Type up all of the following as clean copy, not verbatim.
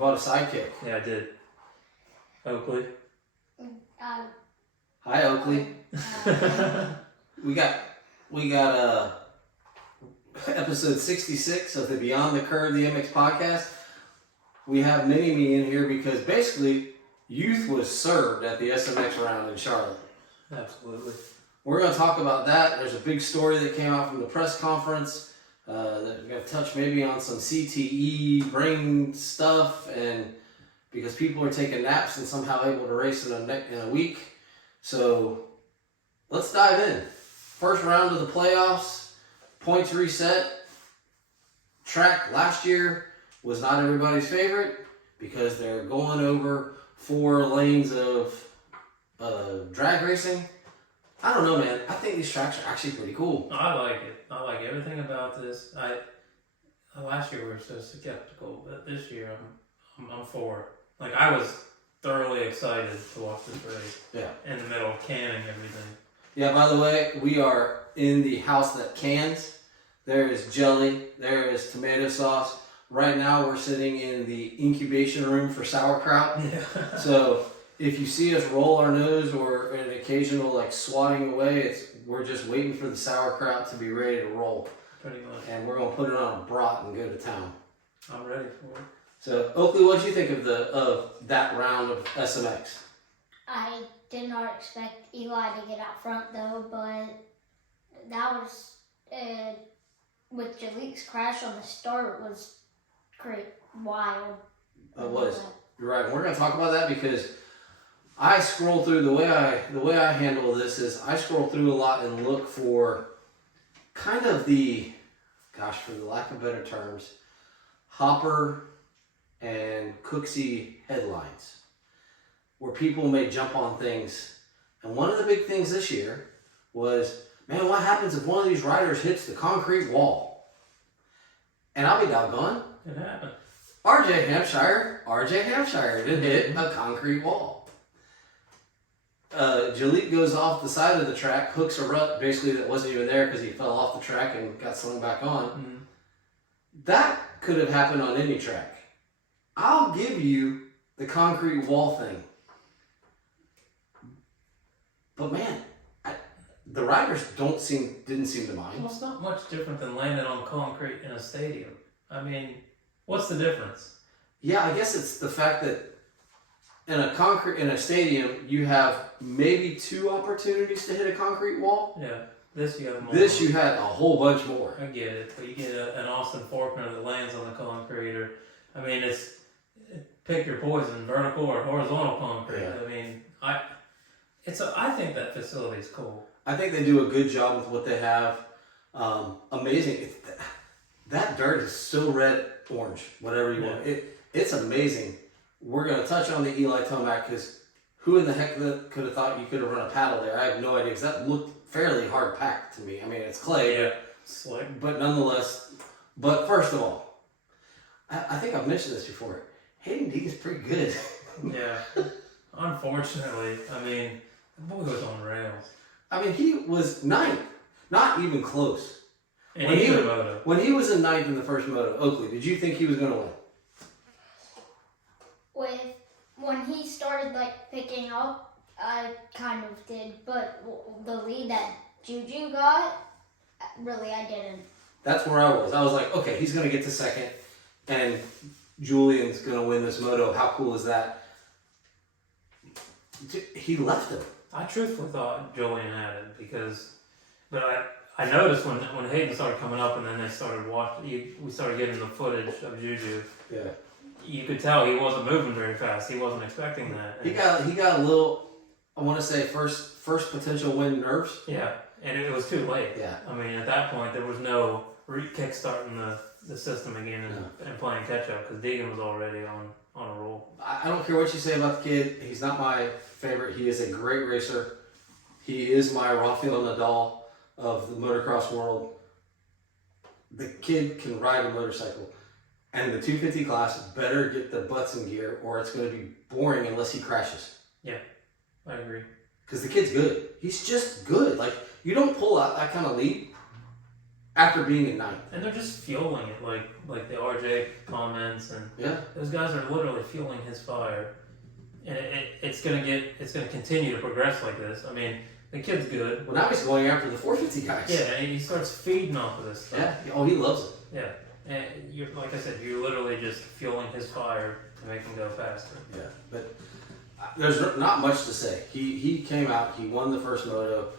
bought a sidekick. Yeah, I did. Oakley. Hi, Oakley. We got episode 66 of the Beyond the Curve ZMax podcast. We have Mini-Me in here because basically youth was served at the SMX round in Charlotte. Absolutely. We're going to talk about that. There's a big story that came out from the press conference. That we're going to touch maybe on some CTE, brain stuff, and because people are taking naps and somehow able to race in a week. So let's dive in. First round of the playoffs, points reset. Track last year was not everybody's favorite because they're going over 4 lanes of drag racing. I don't know, man. I think these tracks are actually pretty cool. I like it. I like everything about this. Last year we were so skeptical, but this year I'm for it. Like, I was thoroughly excited to watch this race. Yeah. In the middle of canning everything. Yeah, by the way, we are in the house that cans. There is jelly. There is tomato sauce. Right now we're sitting in the incubation room for sauerkraut. Yeah. So if you see us roll our nose or an occasional like swatting away, we're just waiting for the sauerkraut to be ready to roll. Pretty much. And we're going to put it on a brat and go to town. I'm ready for it. So, Oakley, what did you think of that round of SMX? I did not expect Eli to get out front though, but that was with Jalik's crash on the start was great, wild. It was. You're right. We're going to talk about that because I scroll through the way I handle this is I scroll through a lot and look for kind of the, for the lack of better terms, hopper and Cooksey headlines where people may jump on things. And one of the big things this year was, man, what happens if one of these riders hits the concrete wall? And I'll be doggone. It happened. RJ Hampshire did hit a concrete wall. Jalik goes off the side of the track, hooks a rut basically that wasn't even there because he fell off the track and got slung back on. Mm-hmm. That could have happened on any track. I'll give you the concrete wall thing. But man, the riders didn't seem to mind. Well, it's not much different than landing on concrete in a stadium. I mean, what's the difference? Yeah, I guess it's the fact that in a stadium you have maybe 2 opportunities to hit a concrete wall. Yeah. This you have more. This you had a whole bunch more. I get it, but you get an Austin Faulkner that lands on the concrete, or I mean, it's pick your poison, vertical or horizontal concrete. Yeah. I mean, I think that facility is cool. I think they do a good job with what they have. Amazing. That dirt is so red, orange, whatever you want. It's amazing. We're going to touch on the Eli Tomac because who in the heck could have thought you could have run a paddle there? I have no idea because that looked fairly hard packed to me. I mean, it's clay. Yeah, slick. But nonetheless, first of all, I think I've mentioned this before. Haiden Deegan's pretty good. Yeah. Unfortunately, I mean, the boy was on rails. I mean, he was 9th. Not even close. And when he was in 9th in the first moto, Oakley, did you think he was going to win? When he started picking up, I kind of did, but the lead that Juju got, really I didn't. That's where I was. I was like, okay, he's going to get to 2nd, and Julian's going to win this moto. How cool is that? He left him. I truthfully thought Julian had it but I noticed when Haiden started coming up and then they started we started getting the footage of Juju. Yeah. You could tell he wasn't moving very fast. He wasn't expecting that. He got a little, I want to say first potential win nerves. Yeah, and it was too late. Yeah. I mean, at that point there was no kickstarting the system again and playing catch up because Deegan was already on a roll. I don't care what you say about the kid. He's not my favorite. He is a great racer. He is my Rafael Nadal of the motocross world. The kid can ride a motorcycle. And the 250 class better get the butts in gear or it's going to be boring unless he crashes. Yeah, I agree. Because the kid's good. He's just good. Like, you don't pull out that kind of lead after being in ninth. And they're just fueling it, like the RJ comments, and Yeah. those guys are literally fueling his fire. And it's gonna continue to progress like this. I mean, the kid's good. Well, now he's going after the 450 guys. Yeah, and he starts feeding off of this stuff. Yeah. Oh, he loves it. Yeah. And you're, like I said, you're literally just fueling his fire to make him go faster. Yeah, but there's not much to say. He came out, he won the first moto.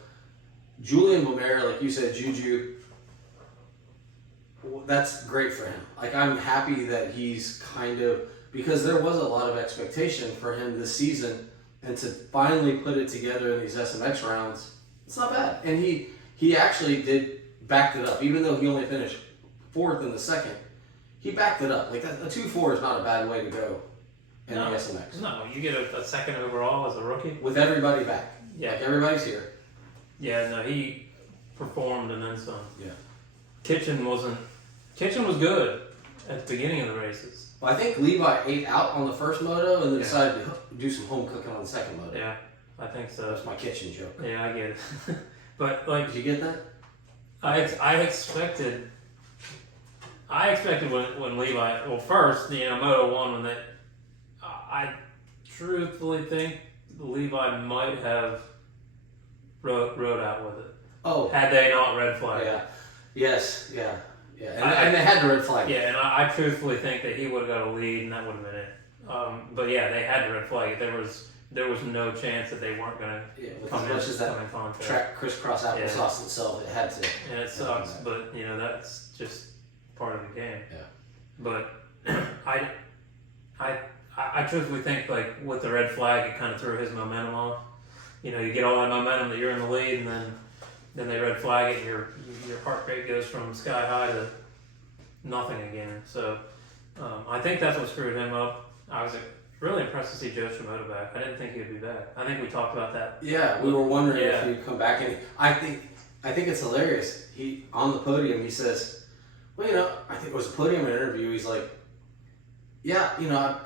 Julian Bomera, like you said, Juju, that's great for him. Like, I'm happy that he's kind of, because there was a lot of expectation for him this season, and to finally put it together in these SMX rounds, it's not bad. And he actually backed it up, even though he only finished 4th in the second. He backed it up. Like, a 2-4 is not a bad way to go in the SMX. No, you get a second overall as a rookie. With everybody back. Yeah. Like, everybody's here. Yeah, no, he performed and then some. Yeah. Kitchen was good at the beginning of the races. Well, I think Levi ate out on the first moto and then decided to do some home cooking on the second moto. Yeah, I think so. That's my kitchen joke. Yeah, I get it. But like, Did you get that? I expected when Levi, well, first, Moto 1, when I truthfully think Levi might have rode out with it. Oh. Had they not red flagged. Yeah. Yes. Yeah. Yeah. And they had the red flag. Yeah, and I truthfully think that he would have got a lead and that would have been it. But yeah, they had to red flag it. There was no chance that they weren't going to come in contact. Track crisscross applesauce itself, it had to. And it sucks, but that's just part of the game. Yeah. But I truthfully think, like, with the red flag, it kind of threw his momentum off. You get all that momentum that you're in the lead, and then they red flag it, and your heart rate goes from sky high to nothing again. So I think that's what screwed him up. I was really impressed to see Joe Shimoda back. I didn't think he'd be back. I think we talked about that. Yeah, we were wondering if he'd come back, and I think it's hilarious. He on the podium, he says, "Well, I think it was a podium interview." He's like, "Yeah,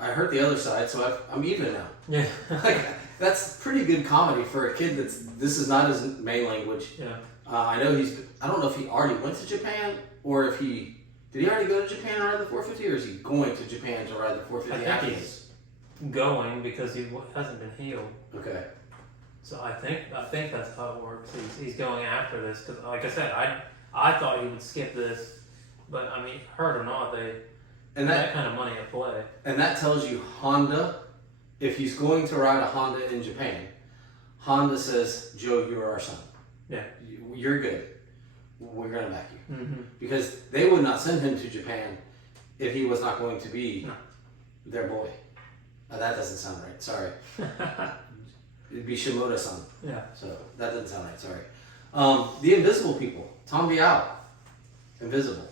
I heard the other side, so I'm even now." Yeah. Like, that's pretty good comedy for a kid this is not his main language. Yeah. I know I don't know if he already went to Japan or if did he already go to Japan to ride the 450, or is he going to Japan to ride the 450 I think he's going because he hasn't been healed. Okay. So I think that's how it works. He's going after this because, like I said, I thought he would skip this, but I mean, hurt or not, that kind of money at play. And that tells you Honda, if he's going to ride a Honda in Japan, Honda says, "Joe, you're our son. Yeah, you're good. We're gonna back you." Mm-hmm. Because they would not send him to Japan if he was not going to be their boy. That doesn't sound right. Sorry. It'd be Shimoda-san. Yeah. So that doesn't sound right. Sorry. The Invisible People. Tom Biao. Invisible.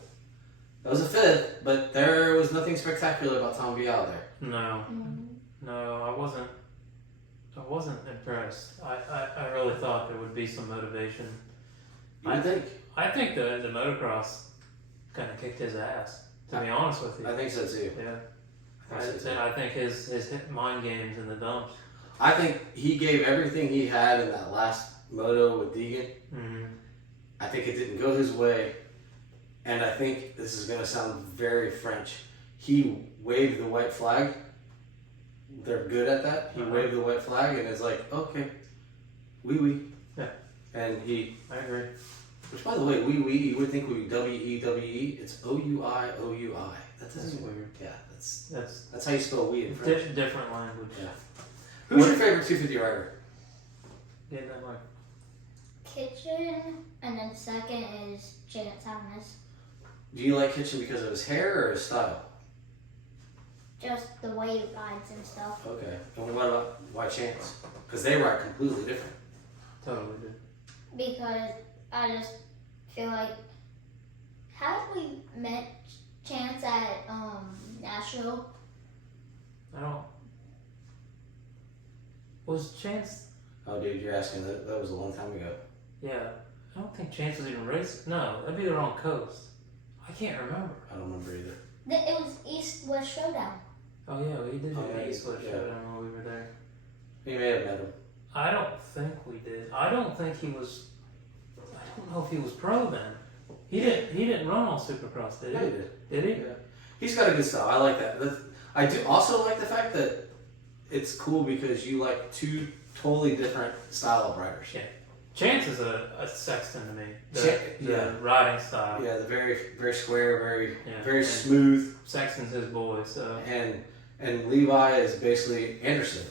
That was a 5th, but there was nothing spectacular about Tom Biao there. No. No, I wasn't impressed. I really thought there would be some motivation. I think. I think the motocross kind of kicked his ass, to be honest with you. I think so too. Yeah. I I think his mind games in the dumps. I think he gave everything he had in that last moto with Deegan. Mm-hmm. I think it didn't go his way. And I think this is going to sound very French. He waved the white flag. They're good at that. He waved the white flag and is like, "Okay, oui." Yeah. And I agree. which by the way, oui, you would think would be WEWE. It's OUI. That doesn't weird. Yeah, that's how you spell we in French. Different language. Yeah. Who's your favorite 250 rider? Yeah, that way. Kitchen, and then second is Jett Thomas. Do you like Kitchen because of his hair or his style? Just the way he rides and stuff. Okay. And what about why Chance? Because they ride completely different. Totally did. Because I just feel like, have we met Chance at Nashville? I don't. Was Chance? Oh, dude, you're asking. That was a long time ago. Yeah, I don't think Chance was even racing. No, that'd be the wrong coast. I can't remember. I don't remember either. It was East-West Showdown. Oh yeah, we did yeah, the East West Showdown while we were there. You may have met him. I don't think we did. I don't think he was. I don't know if he was pro then. He didn't run all Supercross, did he? Yeah, he did. Did he? Yeah. He's got a good style. I like that. I do also like the fact that it's cool because you like two totally different style of riders. Yeah. Chance is a Sexton to me. The yeah. riding style. Yeah, the very square, very And smooth. Sexton's his boy, so. And Levi is basically Anderson.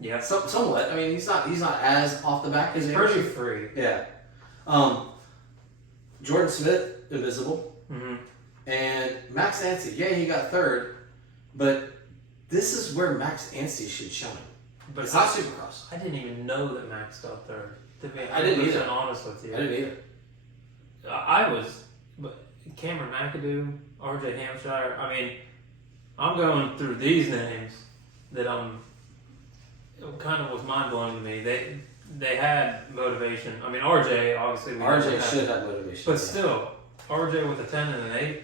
Yeah. Somewhat. I mean, he's not as off the back as He's Anderson. pretty free. Yeah. Jordan Smith, invisible. Mm-hmm. And Max Anstey, yeah, he got third, but this is where Max Anstey should shine. But It's not Supercross. I didn't even know that Max got third. To be I didn't either. honest with you. I didn't either. I was, but Cameron McAdoo, RJ Hampshire. I mean, I'm going through these names that it kind of was mind blowing to me. They had motivation. I mean, RJ obviously. RJ should have motivation. But still, RJ with a 10 and an 8.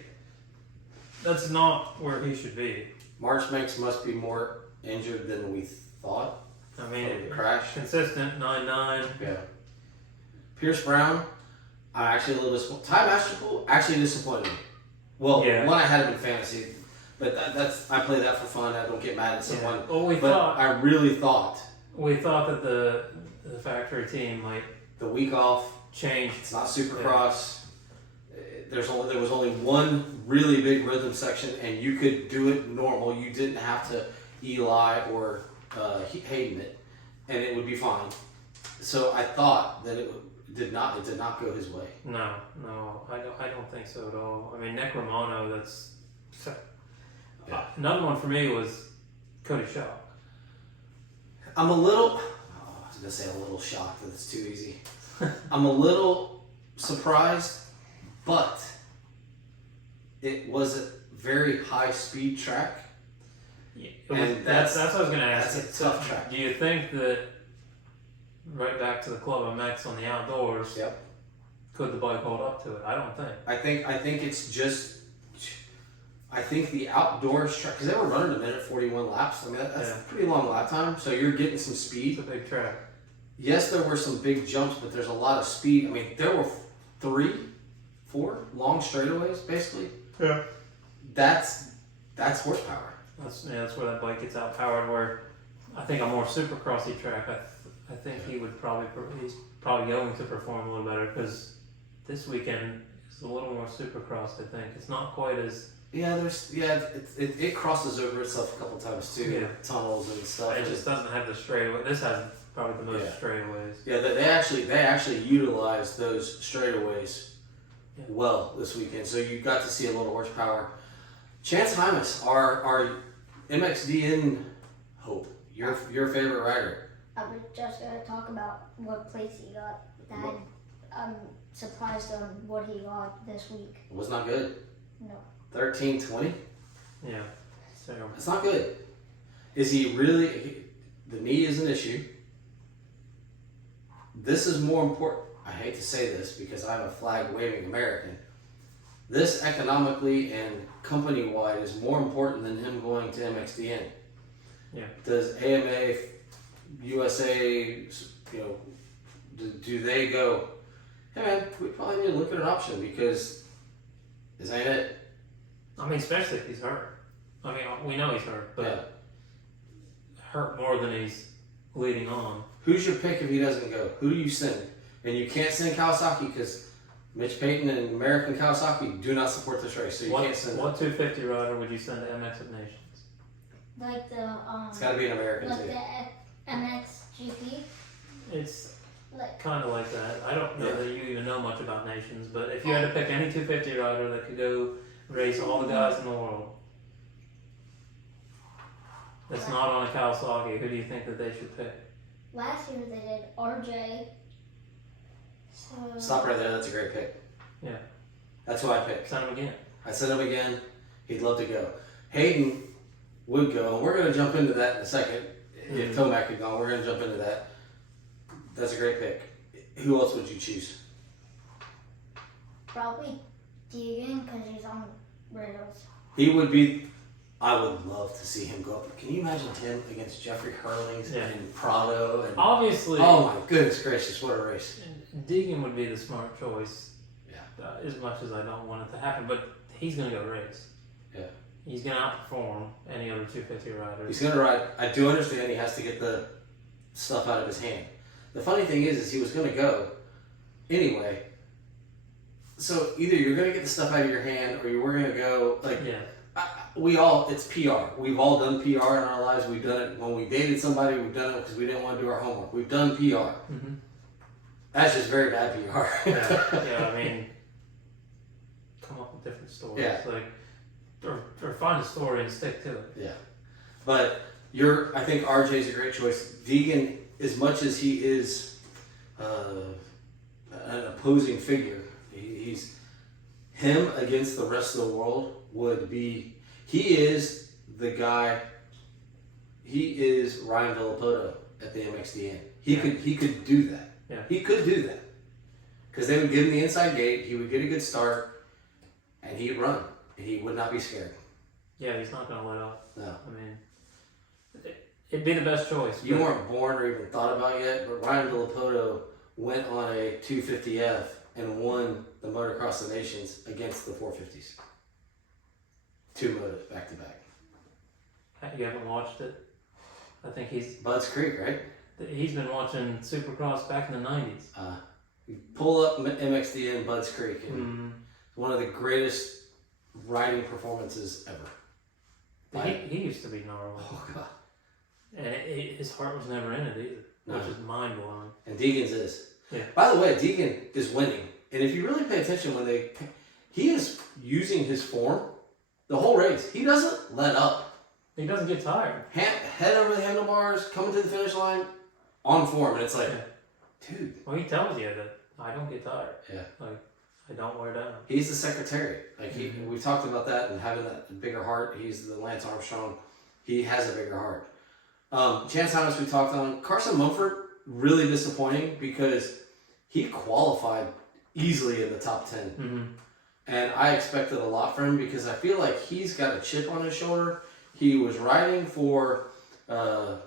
That's not where he should be. Marchbanks must be more injured than we thought. I mean, From the crash. Consistent 9-9. Yeah. Pierce Brown, I'm actually a little disappointed. Ty Masterpool actually disappointed me. Well, Yeah. one I had him in fantasy, but that's I play that for fun. I don't get mad at someone. Yeah. Well, But I really thought we thought that the factory team might the week off. change. It's not Supercross. There was only one really big rhythm section, and you could do it normal. You didn't have to Eli or Haiden it, and it would be fine. So I thought that it did not go his way. No, I don't think so at all. I mean, Nick Romano, that's another one for me was Cody Shaw. I'm a little. I was gonna say a little shocked that it's too easy. I'm a little surprised, but it was a very high speed track. Yeah, And that's what I was going to ask. That's a tough track. Do you think that right back to the Club MX on the outdoors? Yep. Could the bike hold up to it? I don't think. I think it's just. I think the outdoors track, because they were running a minute 41 laps. I mean, that's a pretty long lap time, so you're getting some speed. It's a big track. Yes, there were some big jumps, but there's a lot of speed. I mean, there were 4 long straightaways, basically. Yeah. That's horsepower. That's where that bike gets outpowered. Where I think a more supercrossy track, I think he's probably going to perform a little better because this weekend is a little more supercrossed. I think it's not quite as. Yeah, it crosses over itself a couple times too. Yeah. Tunnels and stuff. It just doesn't have the straightaway. This has probably the most straightaways. Yeah, they actually utilized those straightaways well this weekend. So you got to see a little horsepower. Chance Hymas, our MXDN hope, your favorite rider. I was just going to talk about what place he got. That I'm surprised on what he got this week. It was not good. No. 13:20. Yeah. So That's not good. Is he really? The knee is an issue. This is more important. I hate to say this because I'm a flag waving American. This economically and company wide is more important than him going to MXDN. Yeah. Does AMA, USA, do they go, hey man, we probably need to look at an option because this ain't it. I mean, especially if he's hurt. I mean, we know he's hurt, but hurt more than he's leading on. Who's your pick if he doesn't go? Who do you send? And you can't send Kawasaki because Mitch Payton and American Kawasaki do not support this race, so you can't send What 250 rider would you send to MX of Nations? Like the It's got to be an American like too. the MXGP. It's Like kind of like that. I don't know that you even know much about Nations, but if you had to pick any 250 rider that could go race all the guys in the world, that's not on a Kawasaki, who do you think that they should pick? last year they did RJ. So Stop right there. That's a great pick. Yeah. That's who I picked. Send him again. I sent him again. He'd love to go. Haiden would go, and we're going to jump into that in a second. If Tomac had gone, we're going to jump into that. That's a great pick. Who else would you choose? probably Deegan because he's on rails. He would be. I would love to see him go up. Can you imagine him against Jeffrey Hurlings and Prado? And Obviously. oh my goodness gracious, what a race! Deegan would be the smart choice. Yeah. as much as I don't want it to happen, but he's going to go race. Yeah. He's going to outperform any other 250 riders. He's going to ride. I do understand he has to get the stuff out of his hand. The funny thing is he was going to go anyway. So either you're going to get the stuff out of your hand or you were going to go, like, Yeah. It's PR. We've all done PR in our lives. We've done it when we dated somebody. We've done it because we didn't want to do our homework. We've done PR. Mm-hmm. That's just very bad PR. Yeah, I mean, come up with different stories. Yeah. Like, or find a story and stick to it. Yeah. But I think RJ's a great choice. Deegan, as much as he is an opposing figure, he's him against the rest of the world would be. He is the guy. He is Ryan Villapoto at the MXDN. He could do that. Yeah. He could do that because they would give him the inside gate. He would get a good start, and he'd run. And he would not be scared. Yeah, he's not going to let up. No. I mean, it'd be the best choice. You weren't born or even thought about yet, but Ryan Villapoto went on a 250F and won the Motocross of the Nations against the 450s. 2 motos back to back. You haven't watched it? I think Budds Creek, right? he's been watching Supercross back in the 90s. You pull up MXDN Budds Creek, and one of the greatest riding performances ever. He used to be gnarly. Oh, God. And his heart was never in it either, which is mind blowing. And Deegan's is. Yeah. By the way, Deegan is winning. And if you really pay attention he is using his form the whole race. He doesn't let up. He doesn't get tired. Head over the handlebars, coming to the finish line, on form. And it's like, dude. Well, he tells you that I don't get tired. Yeah. Like, I don't wear down. He's the secretary. Like we talked about that and having that bigger heart. He's the Lance Armstrong. He has a bigger heart. Chance Thomas we talked on. Carson Mumford, really disappointing because he qualified easily in the top 10. Mm-hmm. And I expected a lot from him because I feel like he's got a chip on his shoulder. He was riding for, oh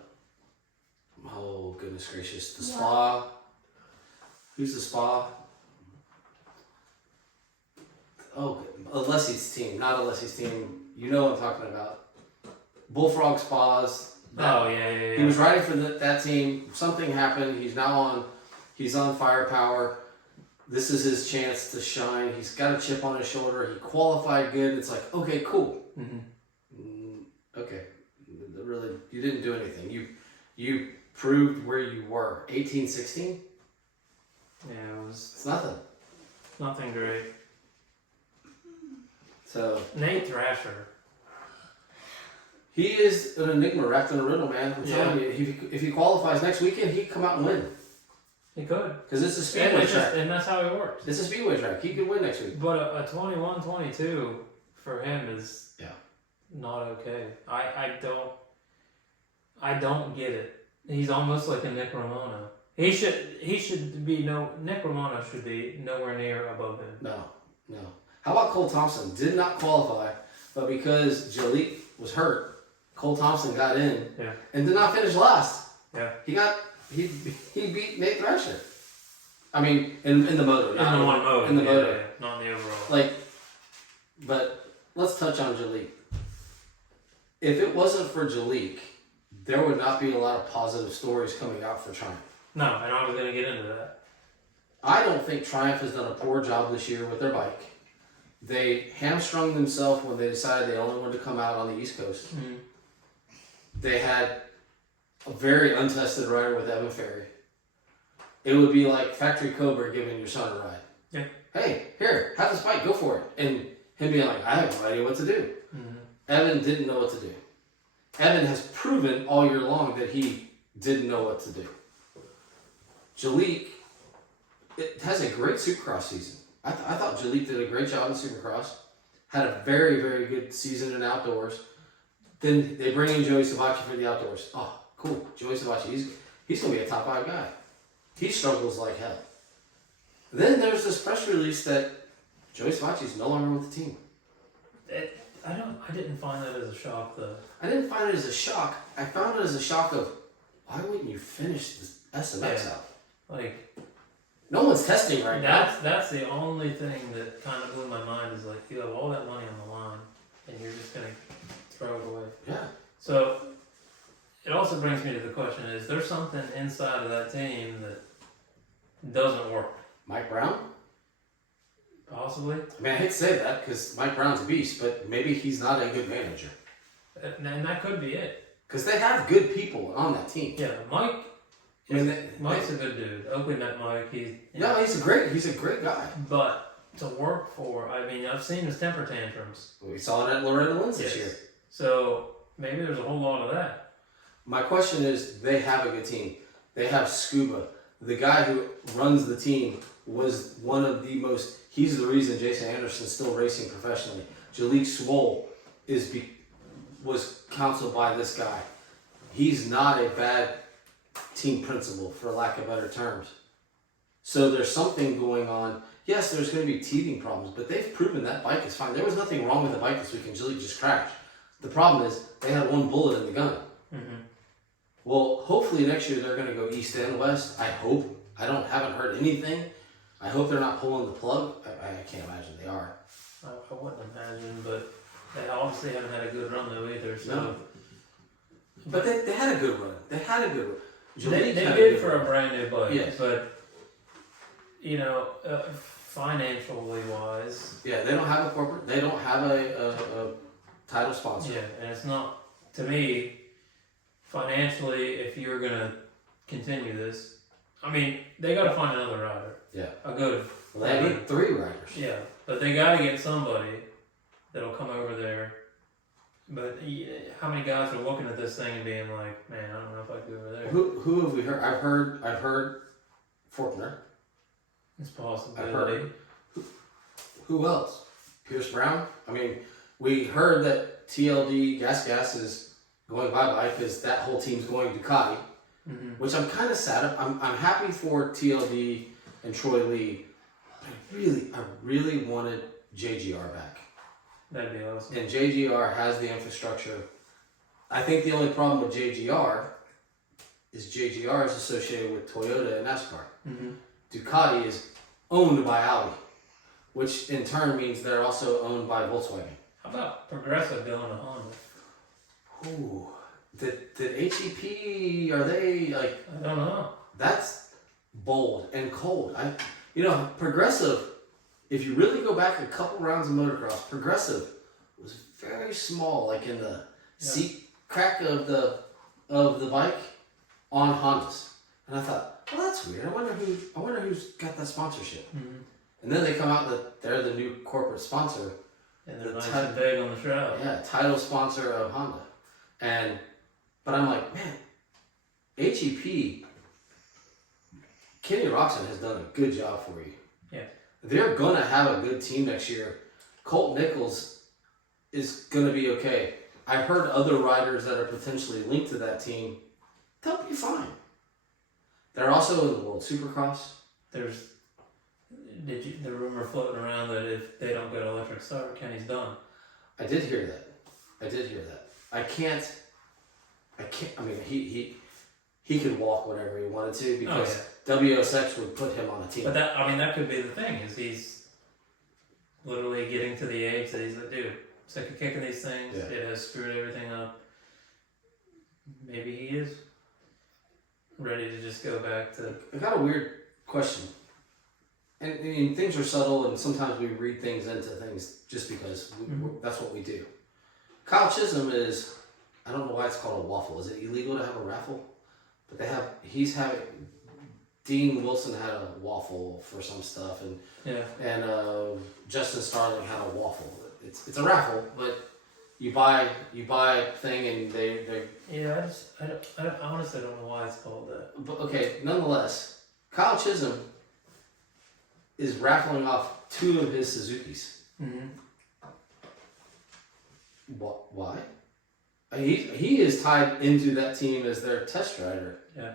goodness gracious, the Spa. Who's the Spa? Oh, Alessi's team, not Alessi's team. You know what I'm talking about. Bullfrog Spas. Yeah. He was riding for that team. Something happened. He's on Firepower. This is his chance to shine. He's got a chip on his shoulder. He qualified good. It's like, okay, cool. Mm-hmm. Okay. Really, you didn't do anything. You proved where you were. 18-16? Yeah, It's nothing. nothing great. So Nate Thrasher. he is an enigma wrapped in a riddle, man. I'm telling you, if he qualifies next weekend, he could come out and win. He could. Because it's a speedway track. And that's how it works. It's a speedway track. He could win next week. But a 21-22 for him is not okay. I don't get it. He's almost like a Nick Romano. Nick Romano should be nowhere near above him. No. How about Cole Thompson? Did not qualify, but because Jalik was hurt, Cole Thompson got in and did not finish last. Yeah. He beat Nate Thrasher. I mean, in the moto. In the one moto. In the moto. Not in the overall. But let's touch on Jalik. If it wasn't for Jalik, there would not be a lot of positive stories coming out for Triumph. No, and I was going to get into that. I don't think Triumph has done a poor job this year with their bike. They hamstrung themselves when they decided they only wanted to come out on the East Coast. Mm-hmm. They had a very untested rider with Evan Ferry. It would be like Factory Cobra giving your son a ride. Yeah. Hey, here, have this bike, go for it. And him being like, I have no idea what to do. Mm-hmm. Evan didn't know what to do. Evan has proven all year long that he didn't know what to do. Jalik, it has a great Supercross season. I thought Jalik did a great job in Supercross. Had a very, very good season in outdoors. Then they bring in Joey Savacci for the outdoors. Oh, cool. Joey Savacci, he's going to be a top 5 guy. He struggles like hell. Then there's this press release that Joey Savacci is no longer with the team. I didn't find that as a shock, though. I didn't find it as a shock. I found it as a shock of, why wouldn't you finish the SMX out? Like, No one's testing right now. That's the only thing that kind of blew my mind is like you have all that money on the line and you're just gonna throw it away. Yeah. So it also brings me to the question: is there something inside of that team that doesn't work? Mike Brown? Possibly. I mean, I hate to say that because Mike Brown's a beast, but maybe he's not a good manager. And that could be it. Because they have good people on that team. Yeah, Mike. I mean, Mike's a good dude. Oakley met Mike. He's a great guy. But to work for, I mean, I've seen his temper tantrums. We saw it at Loretta Lynn's this year. So maybe there's a whole lot of that. My question is, they have a good team. They have Scuba. The guy who runs the team was one of the most. He's the reason Jason Anderson's still racing professionally. Jalik Swoll was counseled by this guy. He's not a bad team principal, for lack of better terms. So there's something going on. Yes, there's going to be teething problems, but they've proven that bike is fine. There was nothing wrong with the bike this weekend. Jalik just crashed. The problem is they had one bullet in the gun. Mm-hmm. Well, hopefully next year they're going to go east and west. I hope. Haven't heard anything. I hope they're not pulling the plug. I can't imagine they are. I wouldn't imagine, but they obviously haven't had a good run though either. So. No. But they had a good run. They They did for a brand new bike, yes. But you know, financially wise, yeah, they don't have a corporate. They don't have a title sponsor. yeah, and it's not to me financially. If you're gonna continue this, I mean, they got to find another rider. Yeah, a good. Well, they need 3 riders. Yeah, but they got to get somebody that'll come over there. But how many guys are looking at this thing and being like, "Man, I don't know if I could go over there." Who have we heard? I've heard Forkner. It's a possibility. I've heard. Who else? Pierce Brown. I mean, we heard that TLD Gas is going bye-bye because that whole team's going Ducati, mm-hmm. which I'm kind of sad. I'm happy for TLD and Troy Lee. I really wanted JGR back. That'd be awesome. And JGR has the infrastructure. I think the only problem with JGR is associated with Toyota and NASCAR. Mm-hmm. Ducati is owned by Audi, which in turn means they're also owned by Volkswagen. How about Progressive going to Honda? Ooh, did HEP, are they like... I don't know. That's bold and cold. Progressive, if you really go back a couple rounds of motocross, Progressive was very small, like in the seat crack of the bike on Hondas. And I thought, well, that's weird. I wonder who's got that sponsorship. Mm-hmm. And then they come out that they're the new corporate sponsor. And they're nice and big on the shroud. Yeah, title sponsor of Honda. But I'm like, man, HEP, Kenny Roxon has done a good job for you. Yeah. They're going to have a good team next year. Colt Nichols is going to be okay. I've heard other riders that are potentially linked to that team. They'll be fine. They're also in the World Supercross. There's the rumor floating around that if they don't get electric start, Kenny's done. I did hear that. I mean, he could walk whenever he wanted to because WSX would put him on a team. But that could be the thing is he's literally getting to the age that he's like, dude, sick of kicking these things. Yeah. It has screwed everything up. Maybe he is ready to just go back to... I got a weird question. And things are subtle, and sometimes we read things into things just because that's what we do. Kyle Chisholm is, I don't know why it's called a waffle. Is it illegal to have a raffle? But Dean Wilson had a waffle for some stuff, and Justin Starling had a waffle. It's a raffle, but you buy a thing, and they. Yeah, I honestly don't know why it's called that. But okay, nonetheless, Kyle Chisholm is raffling off 2 of his Suzukis. Mm-hmm. Why? He is tied into that team as their test rider. Yeah.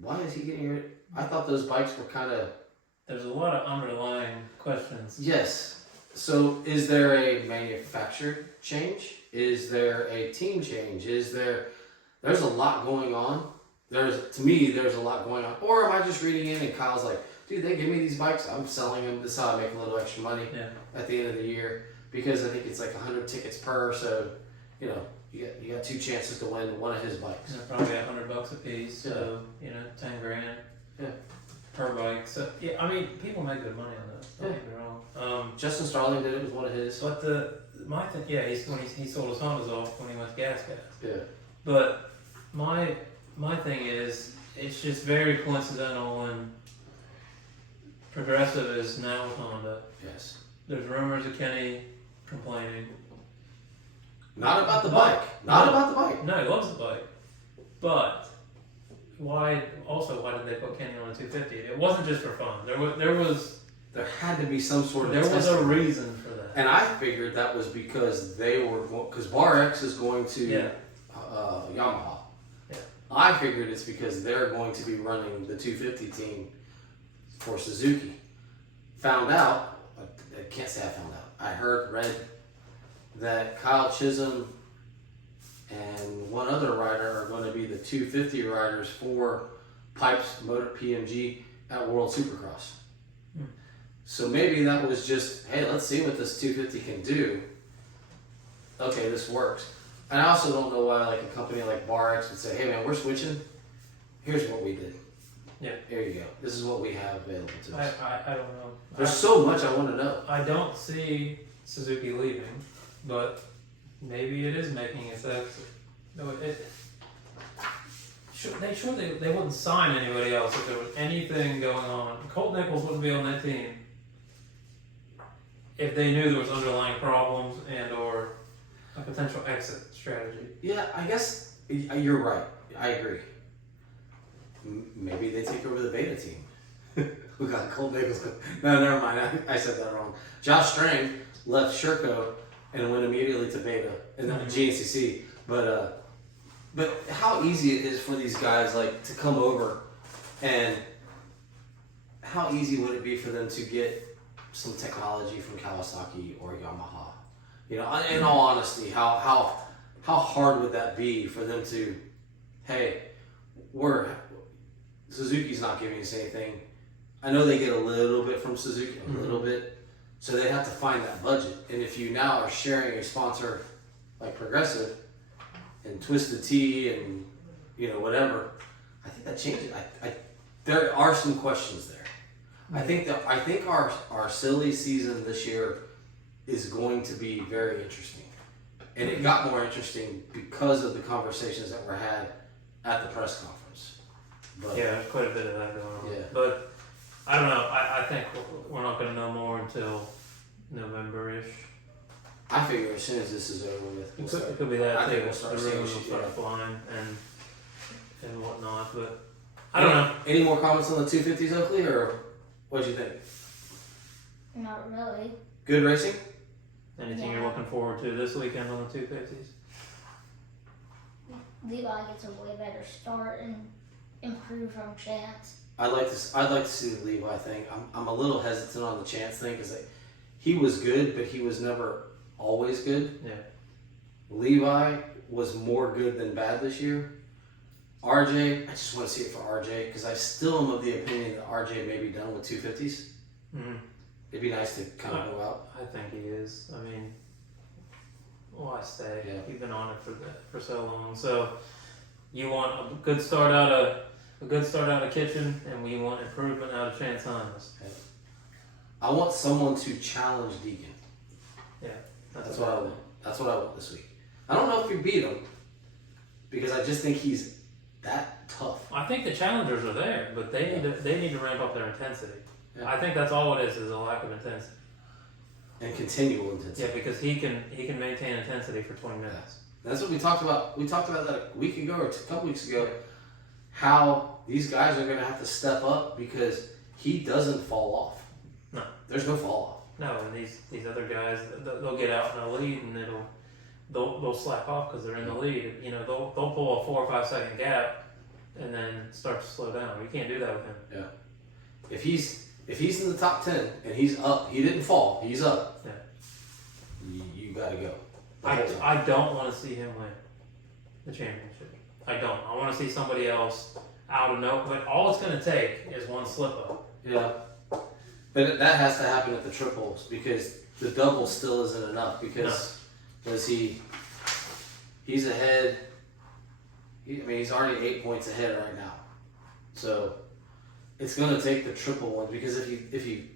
Why is he getting rid? I thought those bikes were kind of... There's a lot of underlying questions. Yes. So is there a manufacturer change? Is there a team change? There's a lot going on. to me, there's a lot going on. Or am I just reading in and Kyle's like, dude, they give me these bikes, I'm selling them. This is how I make a little extra money at the end of the year. Because I think it's like 100 tickets per, so, you know, you got 2 chances to win one of his bikes. And probably $100 a piece, so, you know, 10 grand per bike. So, yeah, I mean, people make good money on those, don't get me wrong. Justin Starling did it with one of his. But my thing, he sold his Hondas off when he went to Gas. Yeah. But my thing is, it's just very coincidental when Progressive is now with Honda. Yes. There's rumors of Kenny complaining. Not about the bike. Not about the bike. No, he loves the bike. But why did they put Kenny on a 250? It wasn't just for fun. There had to be some sort of there was testing. a reason for that. And I figured that was because because Bar X is going to Yamaha. Yeah. I figured it's because they're going to be running the 250 team for Suzuki. Found out, I can't say I found out. I read that Kyle Chisholm and one other rider are going to be the 250 riders for Pipes Motor PMG at World Supercross. So maybe that was just, hey, let's see what this 250 can do. Okay, this works. And I also don't know why like a company like Bar X would say, hey man, we're switching. Here's what we did. Yeah. Here you go. This is what we have available to us. I don't know. There's so much I want to know. I don't see Suzuki leaving, but maybe it is making its exit. No, they wouldn't sign anybody else if there was anything going on. Colt Nichols wouldn't be on that team if they knew there was underlying problems and or a potential exit strategy. Yeah, I guess you're right. I agree. Maybe they take over the beta team. We got Colt Nichols. No, never mind. I said that wrong. Josh Strang left Sherco and went immediately to beta and then GNCC. But how easy it is for these guys like to come over, and how easy would it be for them to get some technology from Kawasaki or Yamaha? You know, in all honesty, how hard would that be for them to, hey, Suzuki's not giving us anything. I know they get a little bit from Suzuki, a little bit, so they have to find that budget. And if you now are sharing a sponsor like Progressive and Twisted Tea and whatever, I think that changes. There are some questions there. I think our silly season this year is going to be very interesting, and it got more interesting because of the conversations that were had at the press conference. But, yeah, there's quite a bit of that going on. Yeah. But I don't know. I think we're not going to know more until November-ish. I figure as soon as this is over with, It could be that I too. think we'll start The seeing rumors will shit, start yeah. flying and whatnot. But I don't know. Any more comments on the 250s, Oakley, or what'd you think? Not really. Good racing? Anything you're Yeah. looking forward to this weekend on the 250s? Levi gets a way better start and improve from Chance. I'd like to see the Levi thing. I'm a little hesitant on the Chance thing because he was good, but he was never always good. Yeah. Levi was more good than bad this year. RJ, I just want to see it for RJ because I still am of the opinion that RJ may be done with 250s. Mm-hmm. It'd be nice to kind of go out. I think he is. I mean, why stay? Yeah. You've been on it for so long. So you want a good start out of Kitchen, and we want improvement out of Chance Hymas. I want someone to challenge Deegan. Yeah, That's what I want. That's what I want this week. I don't know if you beat him because I just think he's that tough. I think the challengers are there, but they need to ramp up their intensity. Yeah. I think that's all it is a lack of intensity. And continual intensity. Yeah, because he can maintain intensity for 20 minutes. That's what we talked about. We talked about that a week ago or a couple weeks ago. How these guys are going to have to step up because he doesn't fall off. No. There's no fall No, and these other guys, they'll get out in the lead and they'll slack off because they're in the lead. You know, they'll pull a 4 or 5 second gap and then start to slow down. You can't do that with him. off. Yeah. If he's in the top 10 and he's up, he didn't fall. He's up. Yeah. You got to go. I don't want to see him win the championship. I don't. I want to see somebody else out of no, but all it's going to take is one slip up. Yeah. But that has to happen at the triples because the double still isn't enough because he's ahead. He's already 8 points ahead right now. So it's going to take the triple one because if he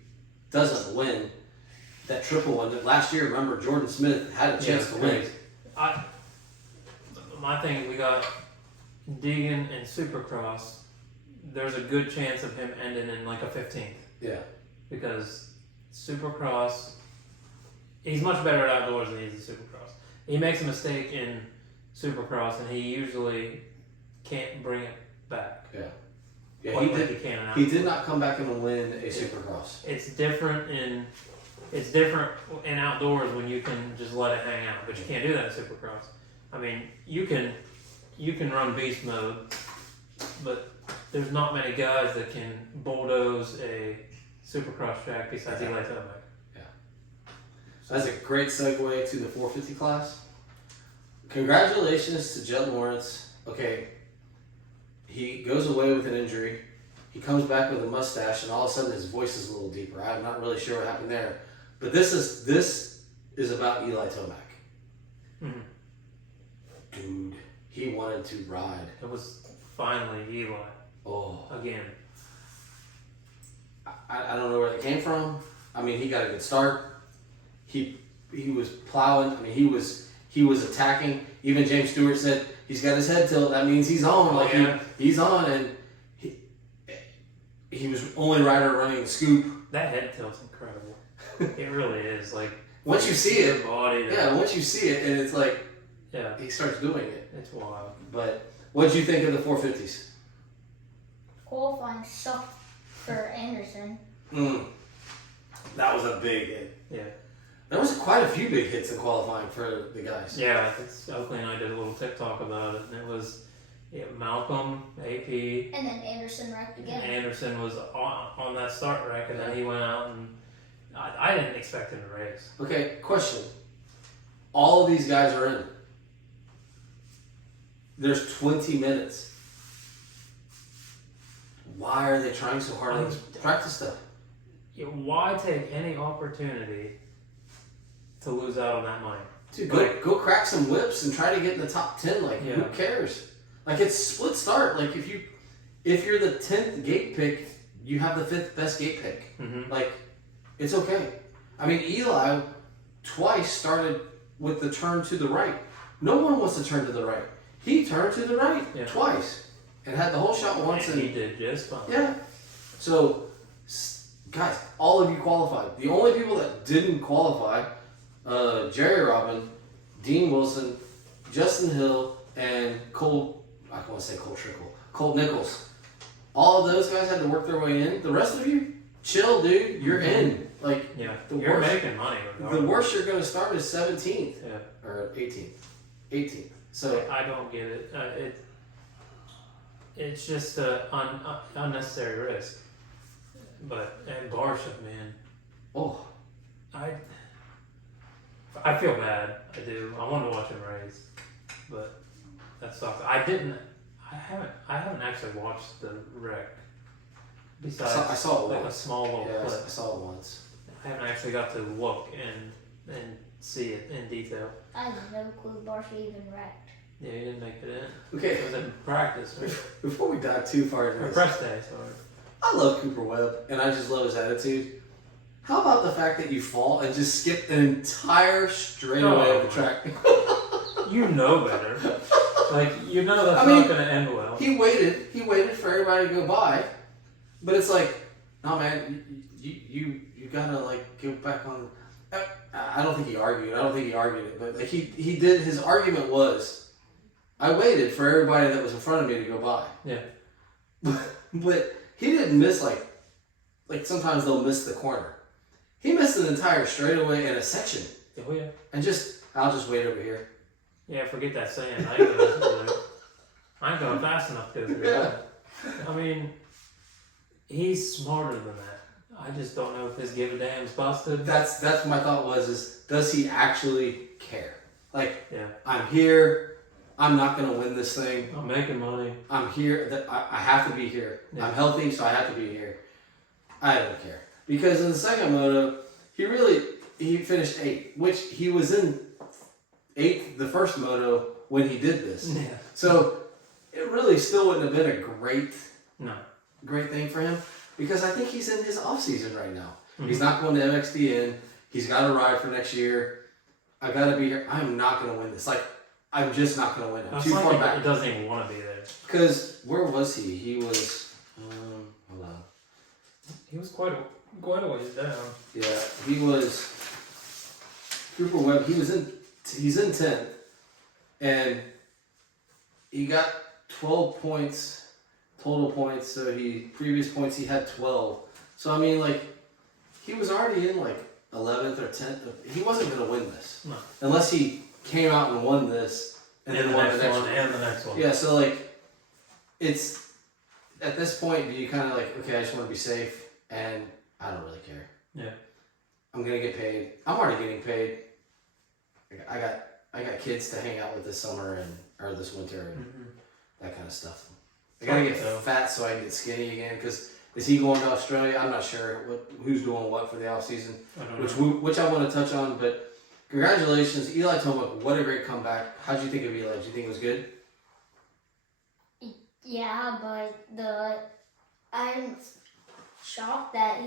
doesn't win that triple one, last year, remember, Jordan Smith had a chance to win. My thing, we got Deegan and Supercross. There's a good chance of him ending in like a 15th. Yeah. Because Supercross, he's much better at outdoors than he is at Supercross. He makes a mistake in Supercross and he usually can't bring it back. Yeah. Yeah, Like he can he did not come back and win a Supercross. It's different in outdoors when you can just let it hang out, but you can't do that in Supercross. I mean, you can run beast mode, but there's not many guys that can bulldoze a Supercross track besides Eli Tomac. Yeah. That's a great segue to the 450 class. Congratulations to Jett Lawrence. Okay, he goes away with an injury. He comes back with a mustache, and all of a sudden his voice is a little deeper. I'm not really sure what happened there, but this is about Eli Tomac. Mm-hmm. Dude, he wanted to ride. It was finally Eli. Oh, again. I don't know where that came from. I mean, he got a good start. He was plowing. I mean, he was attacking. Even James Stewart said he's got his head tilt. That means he's on. Like he's on, and he was only rider running the scoop. That head tilt's incredible. It really is. Like once you see it, body once you see it, and it's like yeah, he starts doing it. It's wild. But what did you think of the 450s? Qualifying sucked for Anderson. That was a big hit. Yeah. There was quite a few big hits in qualifying for the guys. Yeah, Oakley and I did a little TikTok about it, and it was Malcolm, AP, and then Anderson wrecked again. Anderson was on that start wreck, and then he went out, and I didn't expect him to race. Okay, question. All of these guys are in. There's 20 minutes. Why are they trying so hard on this practice stuff? Yeah, why take any opportunity to lose out on that money? Dude, go crack some whips and try to get in the top 10. Like, who cares? Like, it's split start. Like, if you're the 10th gate pick, you have the 5th best gate pick. Mm-hmm. Like, it's okay. I mean, Eli twice started with the turn to the right. No one wants to turn to the right. He turned to the right twice and had the whole shot once. And he did just fine. Yeah. So, guys, all of you qualified. The only people that didn't qualify, Jerry Robin, Dean Wilson, Justin Hill, and Colt Nichols. All of those guys had to work their way in. The rest of you, chill, dude. You're in. Like, you're making money. The worst you're going to start is 17th. Yeah. Or 18th. 18th. So I don't get it. It's just an unnecessary risk. And Barsham, man. Oh. I feel bad. I do. I want to watch him race, but that sucks. I haven't actually watched the wreck. Besides, I saw it like once. a small little clip. I saw it once. I haven't actually got to look and see it in detail. I had no clue Barcia even wrecked. Yeah, he didn't make it in. Okay. It was in practice. Right? Before we dive too far into Or this, press day, sorry. I love Cooper Webb, and I just love his attitude. How about the fact that you fall and just skip an entire straightaway of the track? You know better. Like, you know that's not going to end well. He waited for everybody to go by, but it's like, no, man, you gotta like go back on. I don't think he argued. it, but like he did. His argument was, I waited for everybody that was in front of me to go by. Yeah. But he didn't miss like sometimes they'll miss the corner. He missed an entire straightaway and a section. Oh yeah. And I'll just wait over here. Yeah, forget that saying. I ain't going fast enough to go through that. I mean, he's smarter than that. I just don't know if his give a damn's busted. That's what my thought was, is does he actually care? Like, yeah. I'm here, I'm not going to win this thing. I'm making money. I'm here. I have to be here. Yeah. I'm healthy, so I have to be here. I don't care. Because in the second moto, he finished 8th, which he was in 8th the first moto when he did this. Yeah. So it really still wouldn't have been a great thing for him, because I think he's in his off season right now. Mm-hmm. He's not going to MXDN. He's got a ride for next year. I got to be here. I'm not going to win this. Like, I'm just not going to win it. I'm too far back. He doesn't even want to be there. Because where was he? He was. Hold on. He was quite a ways down. Yeah, he was. Cooper Webb. He's in 10th, and he got 12 points, total points. So previous points he had 12. So I mean, like, he was already in like 11th or 10th. He wasn't going to win this unless he came out and won this and then won the next one and the next one. Yeah, so like, it's at this point, do you kind of like, okay, I just want to be safe and I don't really care. Yeah, I'm gonna get paid. I'm already getting paid. I got kids to hang out with this summer or this winter and that kind of stuff. I gotta get fat so I can get skinny again. Because is he going to Australia? I'm not sure who's doing what for the off season, which I want to touch on. But congratulations, Eli Tomac! What a great comeback. How'd you think of Eli? Did you think it was good? Yeah, but I'm shocked that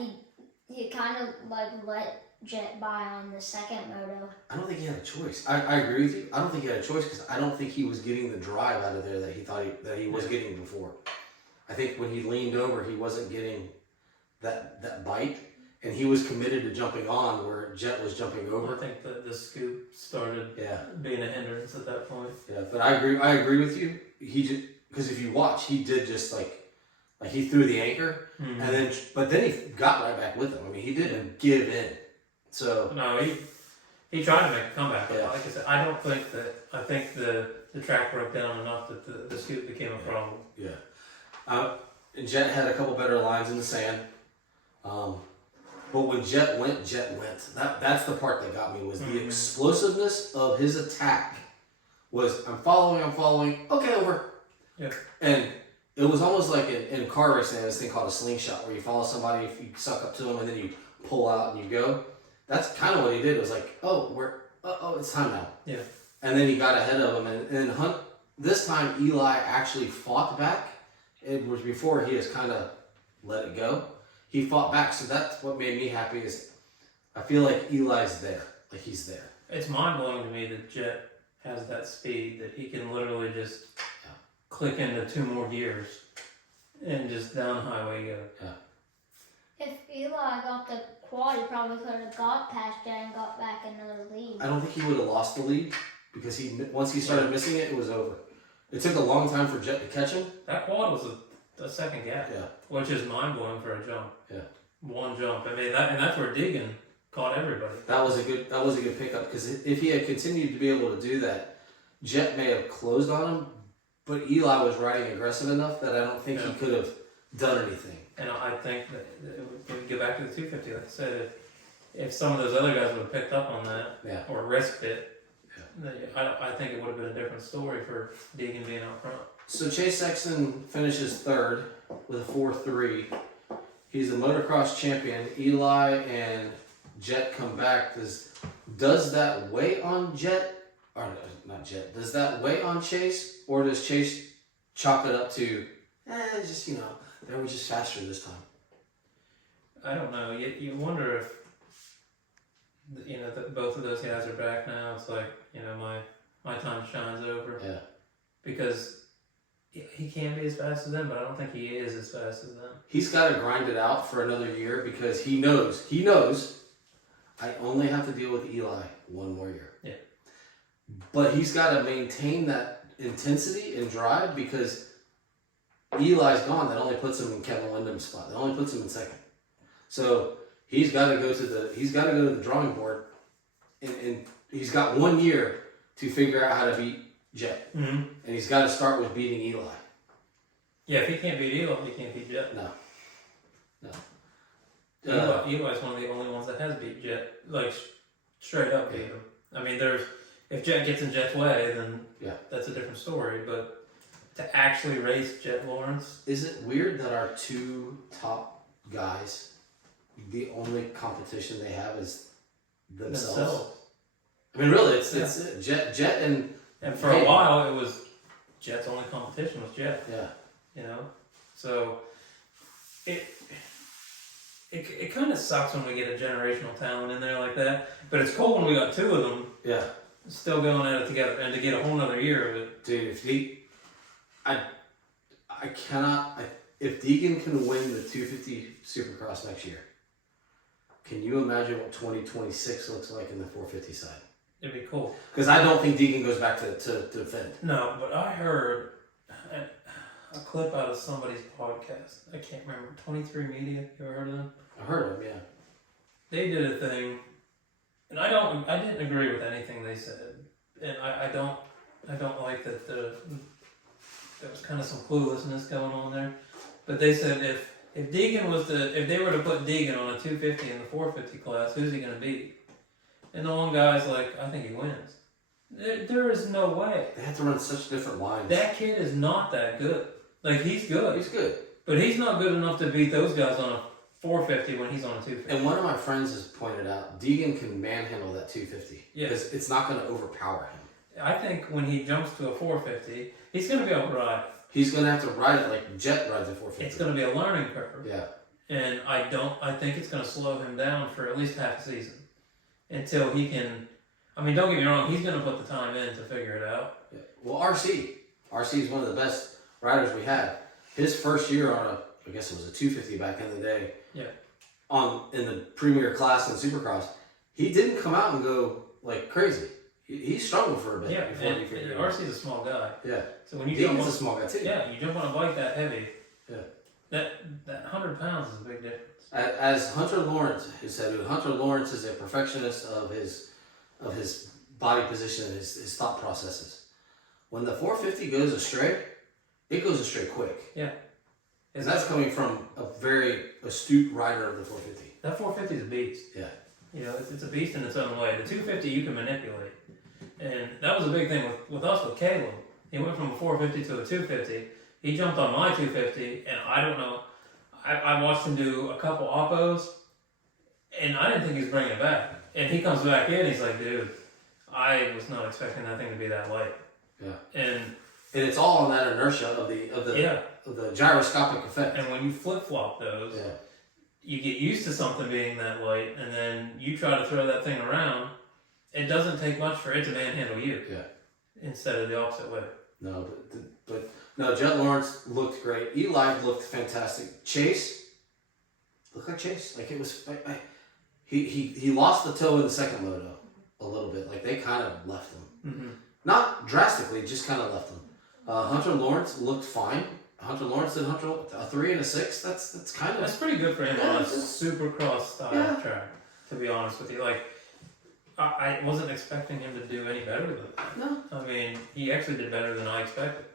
he kind of like let Jett by on the second moto. I don't think he had a choice. I agree with you. I don't think he had a choice because I don't think he was getting the drive out of there that he thought that he was getting before. I think when he leaned over, he wasn't getting that bite, and he was committed to jumping on where Jett was jumping over. I think that the scoop started being a hindrance at that point. Yeah, but I agree with you. Because if you watch, he did just like he threw the anchor, and then he got right back with him. I mean, he didn't give in. So no, he tried to make a comeback. Yeah. Like I said, I think the track broke down enough that the scoop became a problem. Yeah. And Jett had a couple better lines in the sand. But when Jett went. That's the part that got me, was the explosiveness of his attack. I'm following, okay, over. Yeah. And it was almost like in car racing, this thing called a slingshot, where you follow somebody, if you suck up to them, and then you pull out and you go. That's kind of what he did. It was like, it's time now. Yeah. And then he got ahead of him, and Hunt, this time Eli actually fought back. It was before he has kind of let it go. He fought back, so that's what made me happy. Is I feel like Eli's there, like he's there. It's mind blowing to me that Jett has that speed that he can literally just click into 2 more gears and just down the highway go. Yeah. If Eli got the quad, he probably could have got past Jett and got back another lead. I don't think he would have lost the lead because once he started missing it, it was over. It took a long time for Jett to catch him. That quad was a second gap, which is mind blowing for a jump. Yeah, 1 jump. I mean that's where Deegan caught everybody. That was a good pickup, because if he had continued to be able to do that, Jett may have closed on him, but Eli was riding aggressive enough that I don't think he could have done anything. And I think that when we get back to the 250, like I said, if some of those other guys would have picked up on that or risked it, I think it would have been a different story for Deegan being out front. So Chase Sexton finishes 3rd with a 4.3. He's the motocross champion. Eli and Jett come back. Does that weigh on Jett? Or not Jett. Does that weigh on Chase? Or does Chase chalk it up to, just, they were just faster this time? I don't know. You wonder if, that both of those guys are back now. It's like, my time shines over. Yeah. Because he can be as fast as them, but I don't think he is as fast as them. He's got to grind it out for another year, because he knows I only have to deal with Eli 1 more year. Yeah. But he's got to maintain that intensity and drive, because Eli's gone. That only puts him in Kevin Windham's spot. That only puts him in 2nd. So he's got to go to the drawing board, and he's got 1 year to figure out how to beat Jett. Mm-hmm. And he's got to start with beating Eli. Yeah, if he can't beat Eli, he can't beat Jett. No. Eli's one of the only ones that has beat Jett, like straight up beat him. I mean, if Jett gets in Jett's way, then Yeah. that's a different story. But to actually race Jett Lawrence, Is it weird that our two top guys, the only competition they have is themselves? I mean, really, it's Jett and for a while it was Jett's only competition was Jett. Yeah. You know, so it kind of sucks when we get a generational talent in there like that. But it's cool when we got two of them. Yeah. Still going at it together, and to get a whole nother year of it. Dude, if Deegan can win the 250 Supercross next year, can you imagine what 2026 looks like in the 450 side? It'd be cool. Because I don't think Deegan goes back to defend. No, but I heard a clip out of somebody's podcast. I can't remember. 23 Media. You ever heard of them? I heard him, yeah. They did a thing, and I didn't agree with anything they said, and I don't like that there was kind of some cluelessness going on there. But they said if they were to put Deegan on a 250 in the 450 class, who's he going to beat? And the one guy's like, I think he wins. There is no way. They have to run such different lines. That kid is not that good. Like, he's good. He's good. But he's not good enough to beat those guys on a 450 when he's on a 250. And one of my friends has pointed out, Deegan can manhandle that 250. Yeah. Because it's not going to overpower him. I think when he jumps to a 450, he's going to be able to ride. He's going to have to ride it like Jett rides a 450. It's going to be a learning curve. Yeah. And I think it's going to slow him down for at least half a season. Until he can, I mean, don't get me wrong, he's going to put the time in to figure it out. Yeah. Well, RC is one of the best riders we had. His first year on I guess it was a 250 back in the day. Yeah. In the premier class in Supercross, he didn't come out and go like crazy. He struggled for a bit. Yeah, before he figured it out. RC's a small guy. Yeah. So when you Deegan's a small guy too. Yeah, you jump on a bike that heavy. Yeah. That 100 pounds is a big difference. As Hunter Lawrence, who said, Hunter Lawrence is a perfectionist of his body position and his thought processes. When the 450 goes astray, it goes astray quick. Yeah. And that's coming from a very astute rider of the 450. That 450 is a beast. Yeah. You know, it's a beast in its own way. The 250 you can manipulate. And that was a big thing with us with Caleb. He went from a 450 to a 250. He jumped on my 250, and I don't know. I watched him do a couple oppos, and I didn't think he was bringing it back. And he comes back in, he's like, dude, I was not expecting that thing to be that light. Yeah. And it's all on that inertia of the gyroscopic effect. And when you flip flop those, yeah. You get used to something being that light, and then you try to throw that thing around. It doesn't take much for it to manhandle you. Yeah. Instead of the opposite way. No, but no, Jett Lawrence looked great. Eli looked fantastic. Chase looked like Chase. Like it was. He lost the toe in the second moto a little bit. Like they kind of left him. Mm-hmm. Not drastically, just kind of left him. Hunter Lawrence looked fine. Hunter Lawrence did a 3 and a 6. That's pretty good for him on a Supercross style track. To be honest with you, like. I wasn't expecting him to do any better than that. No. I mean, he actually did better than I expected.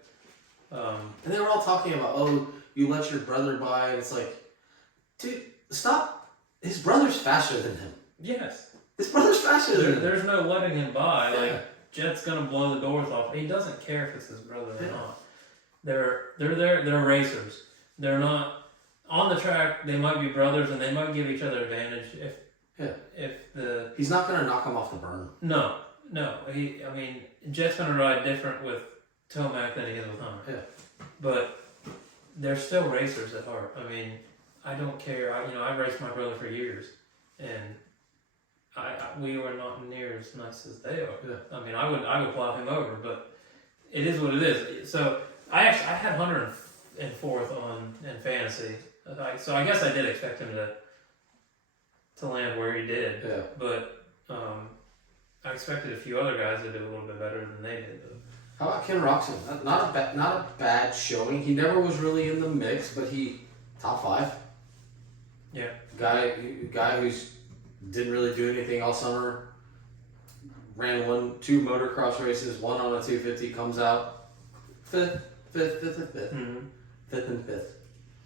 And they were all talking about, oh, you let your brother by, and it's like, dude, stop. His brother's faster than him. Yes. His brother's faster than him. There's no letting him by. Yeah. Like, Jett's going to blow the doors off. He doesn't care if it's his brother or not. They're racers. They're not, on the track, they might be brothers, and they might give each other advantage he's not gonna knock him off the berm. No. Jett's gonna ride different with Tomac than he is with Hunter. Yeah. But they're still racers at heart. I mean, I don't care. I've raced my brother for years, and we were not near as nice as they are. Yeah. I mean, I would plow him over, but it is what it is. So I had Hunter in fourth in fantasy. So I guess I did expect him to land where he did. Yeah. But I expected a few other guys to do a little bit better than they did. How about Ken Roxon? Not a bad showing. He never was really in the mix, but he top 5. Yeah. Guy who's didn't really do anything all summer. Ran 2 motocross races, one on a 250, comes out fifth. Mm-hmm. Fifth and fifth.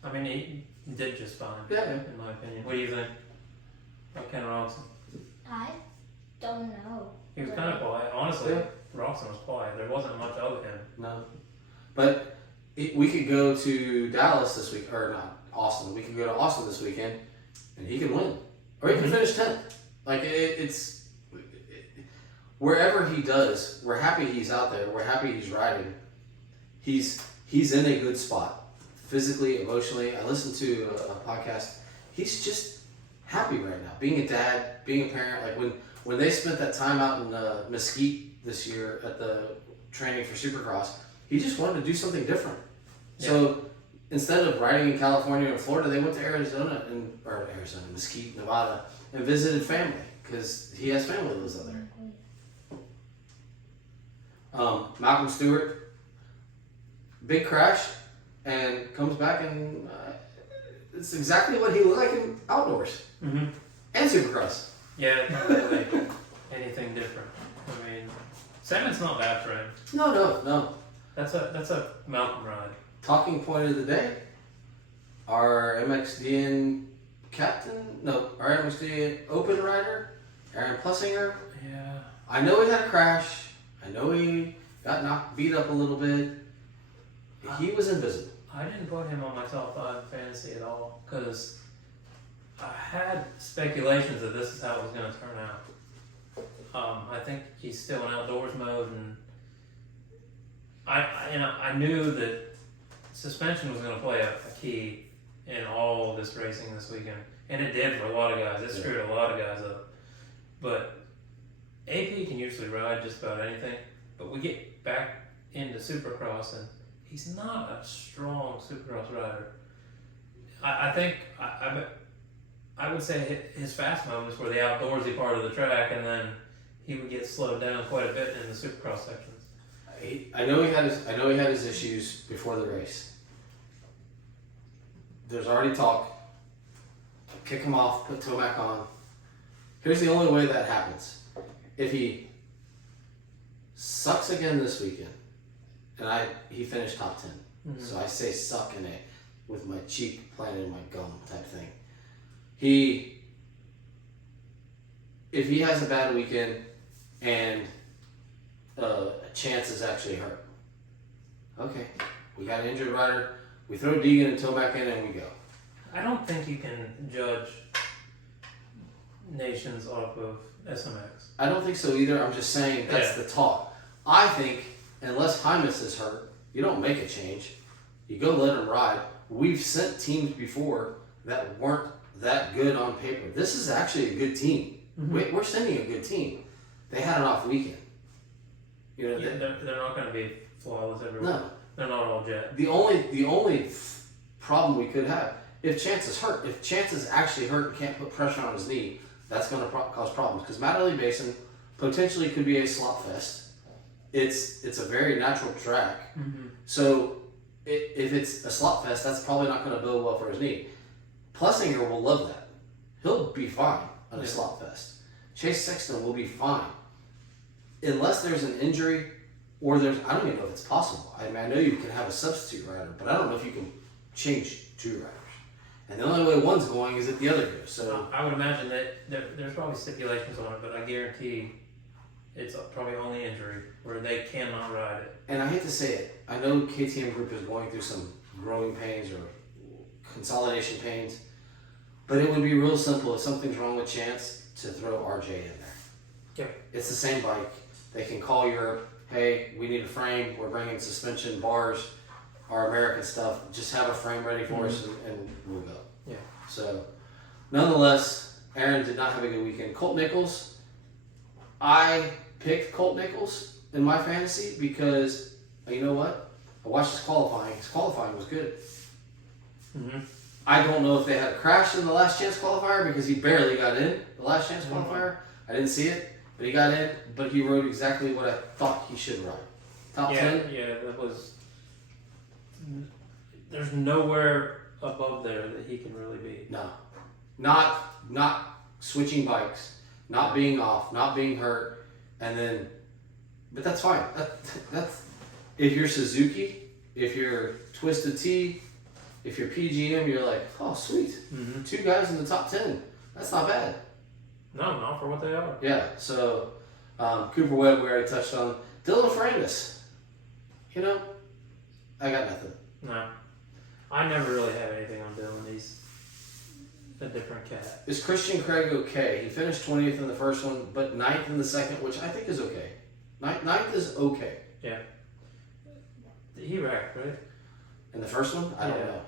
I mean, he did just fine. Yeah. In my opinion. What do you think about Ken Robinson? don't know. He was kind of quiet. Honestly, Rawson was quiet. There wasn't much of him. No. But we could go to Dallas this week, or not Austin. We could go to Austin this weekend, and he can win, or he can finish 10th. Like it's wherever he does, we're happy he's out there. We're happy he's riding. He's in a good spot, physically, emotionally. I listened to a podcast. He's just happy right now, being a dad, being a parent. Like when they spent that time out in Mesquite this year at the training for Supercross, he just wanted to do something different. Yeah. So instead of riding in California or Florida, they went to Arizona, Mesquite, Nevada, and visited family because he has family that lives out there. Malcolm Stewart, big crash, and comes back and it's exactly what he looked like in outdoors and Supercross. Yeah, not really anything different. I mean, Salmon's not bad for him. No. That's a Malcolm ride. Talking point of the day, our MXDN our MXDN open rider, Aaron Plessinger. Yeah. I know he had a crash. I know he got beat up a little bit. He was invisible. I didn't put him on my top 5 fantasy at all because I had speculations that this is how it was going to turn out. I think he's still in outdoors mode, and I knew that suspension was going to play a key in all of this racing this weekend, and it did for a lot of guys. It screwed a lot of guys up. But AP can usually ride just about anything, but we get back into Supercross, and he's not a strong Supercross rider. I think I would say his fast moments were the outdoorsy part of the track, and then he would get slowed down quite a bit in the Supercross sections. I know he had his issues before the race. There's already talk. Kick him off, put Tomac on. Here's the only way that happens. If he sucks again this weekend, and he finished top 10, so I say suck in a with my cheek planted in my gum type thing. If he has a bad weekend and a chance is actually hurt, okay, we got an injured rider. We throw Deegan and Tomac in, and we go. I don't think you can judge nations off of SMX. I don't think so either. I'm just saying that's the talk. I think unless Hymas is hurt, you don't make a change. You go let him ride. We've sent teams before that weren't that good on paper. This is actually a good team. We're sending a good team. They had an off weekend. You know, they're not going to be flawless everywhere. No. They're not all Jett. The only problem we could have, if Chance is hurt, if Chance is actually hurt and can't put pressure on his knee, that's going to cause problems. Because Matterley Basin potentially could be a slop fest. It's a very natural track. So if it's a slop fest, that's probably not going to bode well for his knee. Plessinger will love that. He'll be fine on a slop fest. Chase Sexton will be fine. Unless there's an injury or I don't even know if it's possible. I mean, I know you can have a substitute rider, but I don't know if you can change 2 riders. And the only way one's going is if the other goes. So I would imagine that there's probably stipulations on it, but I guarantee it's probably only injury where they cannot ride it. And I hate to say it, I know KTM Group is going through some growing pains or consolidation pains, but it would be real simple if something's wrong with Chance to throw RJ in there. Yeah. It's the same bike. They can call Europe, hey, we need a frame, we're bringing suspension, bars, our American stuff, just have a frame ready for us and we'll go. Yeah. So, nonetheless, Aaron did not have a good weekend. Colt Nichols, I picked Colt Nichols in my fantasy because, you know what? I watched his qualifying. His qualifying was good. I don't know if they had a crash in the last chance qualifier because he barely got in the last chance qualifier. I didn't see it, but he got in, but he rode exactly what I thought he should ride. Top 10? Yeah, that was... There's nowhere above there that he can really be. No. Not switching bikes, not being off, not being hurt, and then... But that's fine. That's if you're Suzuki, if you're Twisted Tea, if you're PGM, you're like, oh, sweet. 2 guys in the top 10. That's not bad. No, not for what they are. Yeah, so Cooper Webb, we already touched on. Dylan Ferrandis. You know, I got nothing. No. I never really have anything on Dylan. He's a different cat. Is Christian Craig okay? He finished 20th in the first one, but 9th in the second, which I think is okay. Ninth is okay. Yeah. He wrecked, right? In the first one? I don't Yeah. know.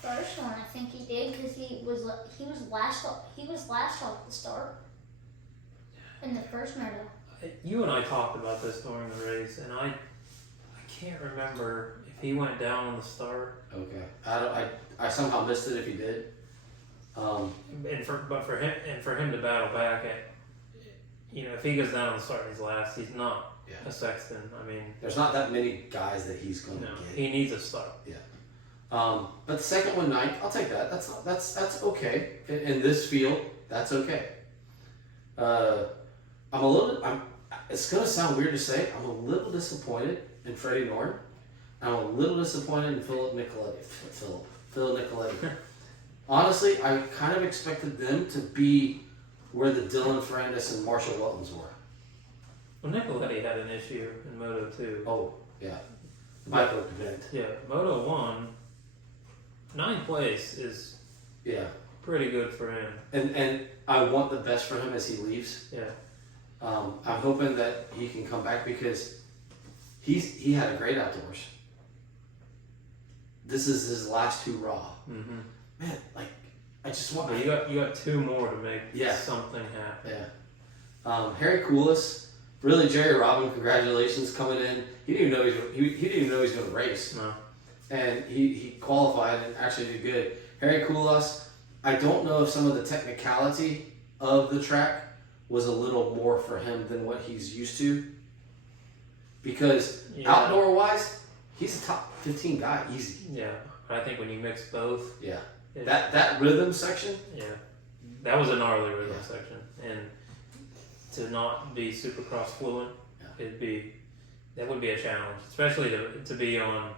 First one, I think he did because he was last off the start in the first moto. You and I talked about this during the race, and I can't remember if he went down on the start. Okay. I somehow missed it if he did. But for him to battle back, if he goes down on the start and he's last, he's not a Sexton. I mean, there's not that many guys that he's going to get. He needs a start. Yeah. But the second one, 9th, I'll take that. That's okay in this field. That's okay. It's gonna sound weird to say. I'm a little disappointed in Freddie Norton. I'm a little disappointed in Phil Nicoletti. Honestly, I kind of expected them to be where the Dylan Ferrandis and Marshall Weltons were. Well, Nicoletti had an issue in Moto 2. Oh, yeah. The bike looked bent. Yeah, Moto 1, 9th place is pretty good for him. And I want the best for him as he leaves. Yeah. I'm hoping that he can come back because he had a great outdoors. This is his last hurrah. Mm-hmm. Man, like I just want. But you got 2 more to make something happen. Yeah. Harry Coulis, really Jerry Robin, congratulations coming in. He didn't even know he didn't even know he was going to race. No. And he qualified and actually did good. Harry Coulis, I don't know if some of the technicality of the track was a little more for him than what he's used to. Because outdoor wise, he's a top 15 guy, easy. Yeah, but I think when you mix both, that rhythm section, that was a gnarly rhythm section, and to not be Supercross fluent, that would be a challenge, especially to be on.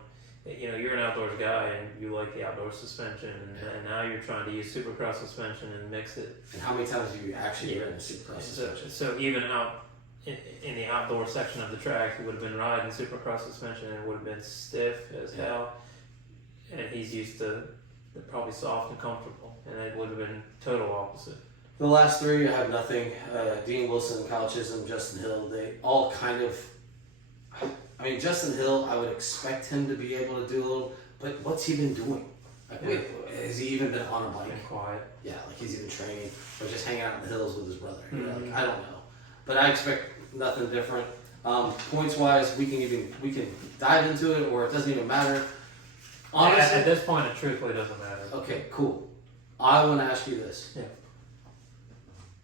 You're an outdoors guy and you like the outdoor suspension, and now you're trying to use Supercross suspension and mix it. And how many times have you actually ridden a Supercross suspension? So even out in the outdoor section of the track, he would have been riding Supercross suspension and it would have been stiff as hell. And he's used to probably soft and comfortable, and it would have been total opposite. The last 3, I have nothing. Dean Wilson, Kyle Chisholm, Justin Hill, they all kind of. I mean, Justin Hill, I would expect him to be able to do a little, but what's he been doing? Like, has he even been on a bike? Been quiet. Yeah, like he's even training or just hanging out in the hills with his brother. Like, I don't know, but I expect nothing different. Points wise, we can dive into it, or it doesn't even matter. Honestly, at this point, it truthfully doesn't matter. Okay, cool. I want to ask you this. Yeah.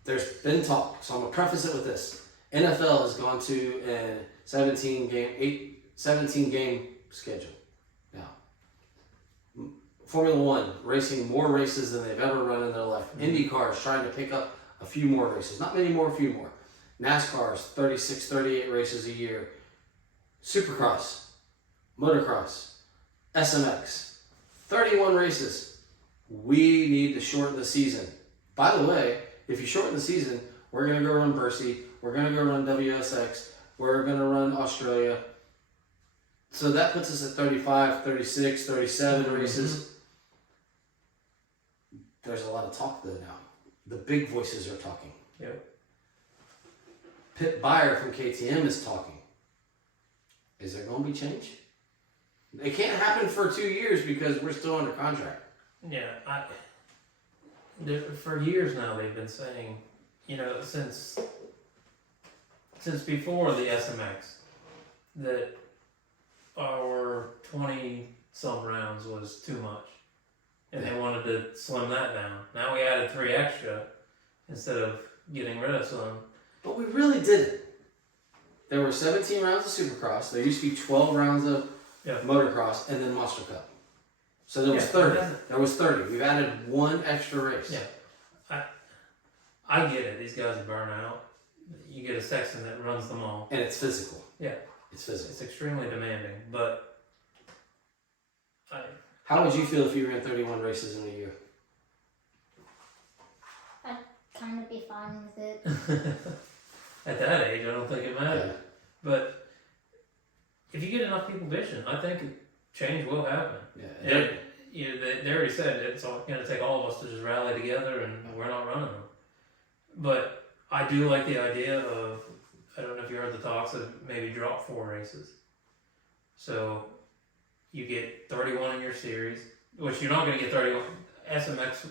There's been talk, so I'm gonna preface it with this. NFL has gone to a 17 game schedule now. Formula One racing more races than they've ever run in their life. IndyCar is trying to pick up a few more races. Not many more, a few more. NASCAR is 36, 38 races a year. Supercross, motocross, SMX, 31 races. We need to shorten the season. By the way, if you shorten the season, we're going to go run Bercy, we're going to go run WSX, we're going to run Australia. So that puts us at 35, 36, 37 races. There's a lot of talk though now. The big voices are talking. Yep. Pitt Buyer from KTM is talking. Is there going to be change? It can't happen for 2 years because we're still under contract. Yeah, for years now they've been saying, since before the SMX, that our 20-some rounds was too much. And they wanted to slim that down. Now we added 3 extra instead of getting rid of some. But we really didn't. There were 17 rounds of Supercross. There used to be 12 rounds of Motocross and then Monster Cup. So there was 30. There was 30. We've added 1 extra race. Yeah. I get it. These guys burn out. You get a Sexton that runs them all. And it's physical. Yeah. It's physical. It's extremely demanding. But how would you feel if you ran 31 races in a year? trying to be fine with it. At that age, I don't think it matters. Yeah. But if you get enough people bitching, I think change will happen. Yeah. And they already said it's going to take all of us to just rally together, and we're not running them. But I do like the idea of, I don't know if you heard the talks of maybe drop 4 races. So you get 31 in your series, which you're not going to get 31. SMX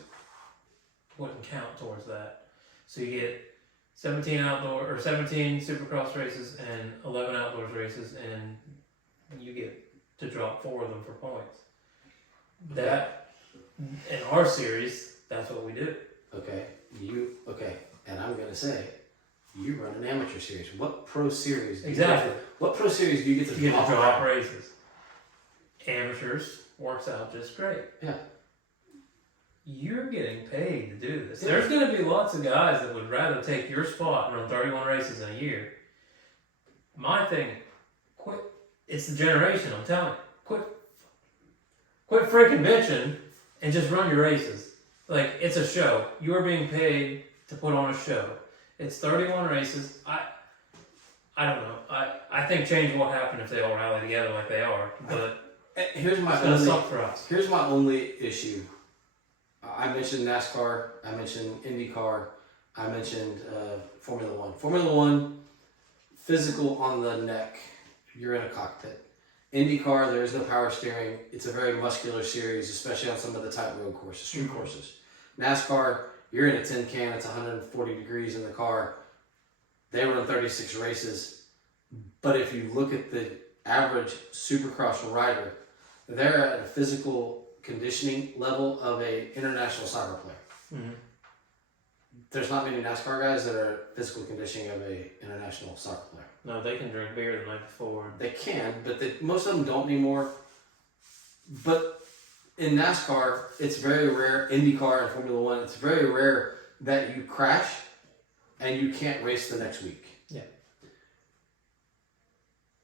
wouldn't count towards that. So you get 17 outdoor or 17 supercross races and 11 outdoors races, and you get to drop 4 of them for points. That in our series, that's what we do. Okay. And I'm gonna say, you run an amateur series. What pro series? What pro series do you get to drop races? Amateurs works out just great. Yeah. You're getting paid to do this. Yeah. There's going to be lots of guys that would rather take your spot and run 31 races in a year. My thing, quit. It's the generation, I'm telling you. Quit freaking bitching and just run your races. Like, it's a show. You are being paid to put on a show. It's 31 races. I don't know. I think change will happen if they all rally together like they are. But here's my it's going to suck for us. Here's my only issue. I mentioned NASCAR, I mentioned IndyCar, I mentioned Formula One. Formula One, physical on the neck, you're in a cockpit. IndyCar, there is no power steering. It's a very muscular series, especially on some of the tight road courses, street courses. NASCAR, you're in a tin can, it's 140 degrees in the car. They run 36 races. But if you look at the average supercross rider, they're at a physical conditioning level of a international soccer player. Mm-hmm. There's not many NASCAR guys that are physical conditioning of a international soccer player. No, they can drink beer the night before. They can, but most of them don't anymore. But in NASCAR, it's very rare, IndyCar and Formula One, it's very rare that you crash and you can't race the next week. Yeah.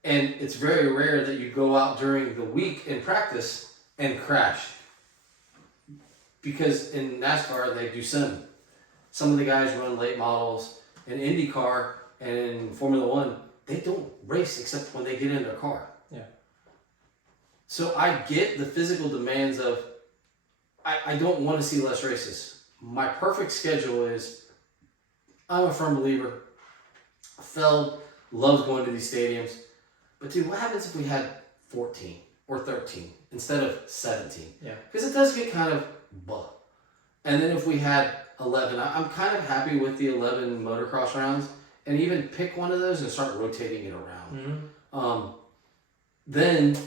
And it's very rare that you go out during the week in practice and crash. Because in NASCAR, they do sim. Some of the guys run late models. In IndyCar and in Formula One, they don't race except when they get in their car. Yeah. So I get the physical demands of, I don't want to see less races. My perfect schedule is, I'm a firm believer. Feld loves going to these stadiums. But dude, what happens if we had 14 or 13 instead of 17? Yeah. Because it does get kind of buh. And then if we had 11, I'm kind of happy with the 11 motocross rounds, and even pick one of those and start rotating it around. Mm-hmm. Then,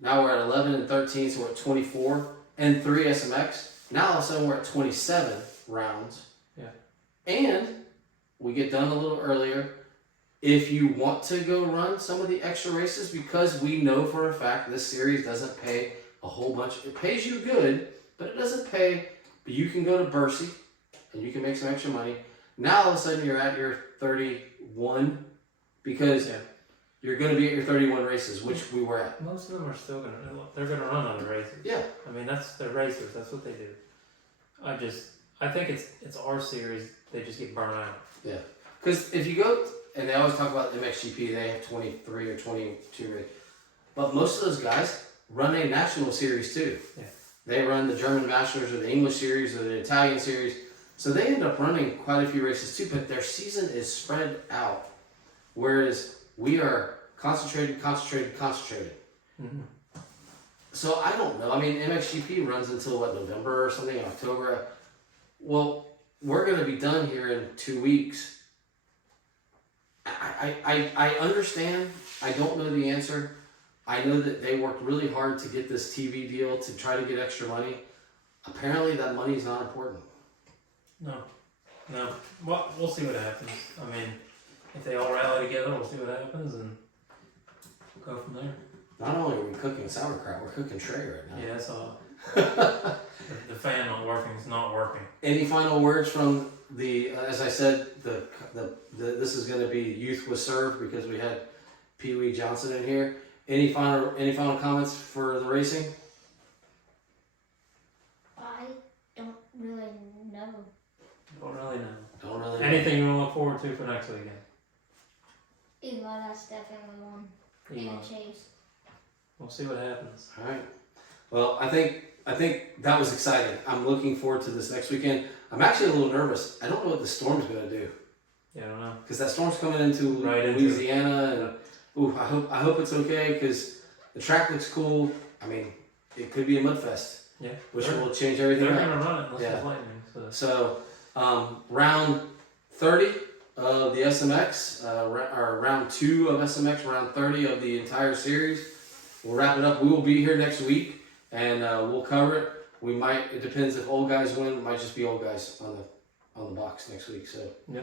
now we're at 11 and 13, so we're at 24, and 3 SMX. Now all of a sudden we're at 27 rounds. Yeah. And we get done a little earlier. If you want to go run some of the extra races, because we know for a fact this series doesn't pay a whole bunch. It pays you good, but it doesn't pay. But you can go to Bercy, and you can make some extra money. Now all of a sudden you're at your 31, because you're going to be at your 31 races, which we were at. Most of them are still going to, they're going to run other races. Yeah. I mean, they're racers. That's what they do. I think it's our series. They just get burned out. Yeah. Because if you go, and they always talk about MXGP, they have 23 or 22 races. But most of those guys run a national series too. Yeah. They run the German Masters or the English series or the Italian series. So they end up running quite a few races too, but their season is spread out. Whereas we are concentrated. Mm-hmm. So I don't know. I mean, MXGP runs until November or something, October. Well, we're going to be done here in 2 weeks. I understand. I don't know the answer. I know that they worked really hard to get this TV deal to try to get extra money. Apparently that money is not important. No. Well, we'll see what happens. I mean, if they all rally together, we'll see what happens and go from there. Not only are we cooking sauerkraut, we're cooking Trey right now. Yeah, that's all. The fan not working is not working. Any final words from the? As I said, this is going to be Youth Was Served because we had Pee Wee Johnson in here. Any final comments for the racing? I don't really know. Don't really forward to for next weekend? Eli, that's definitely one. Eli. And Chase. We'll see what happens. All right. Well, I think that was exciting. I'm looking forward to this next weekend. I'm actually a little nervous. I don't know what the storm's going to do. Yeah, I don't know. Because that storm's coming into Louisiana, and I hope it's okay because the track looks cool. I mean, it could be a mud fest. Yeah. Which will change everything. They're up. going to run it unless Yeah. there's lightning. So, round 30 of the SMX, or round 2 of SMX, round 30 of the entire series. We'll wrap it up. We will be here next week, and we'll cover it. We might. It depends if old guys win. It might just be old guys on the box next week. So yeah,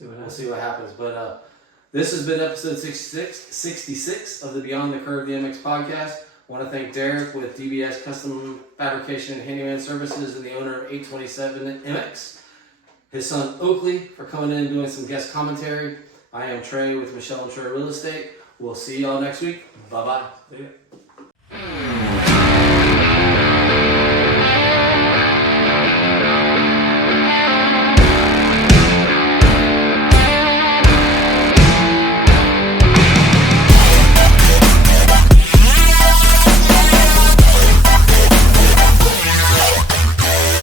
we'll see what happens. But this has been episode 66 of the Beyond the Curve DMX podcast. I want to thank Derac with DBS Custom Fabrication and Handyman Services and the owner of 827 MX. His son Oakley for coming in and doing some guest commentary. I am Trey with Michelle and Trey Real Estate. We'll see y'all next week. Bye-bye. See ya.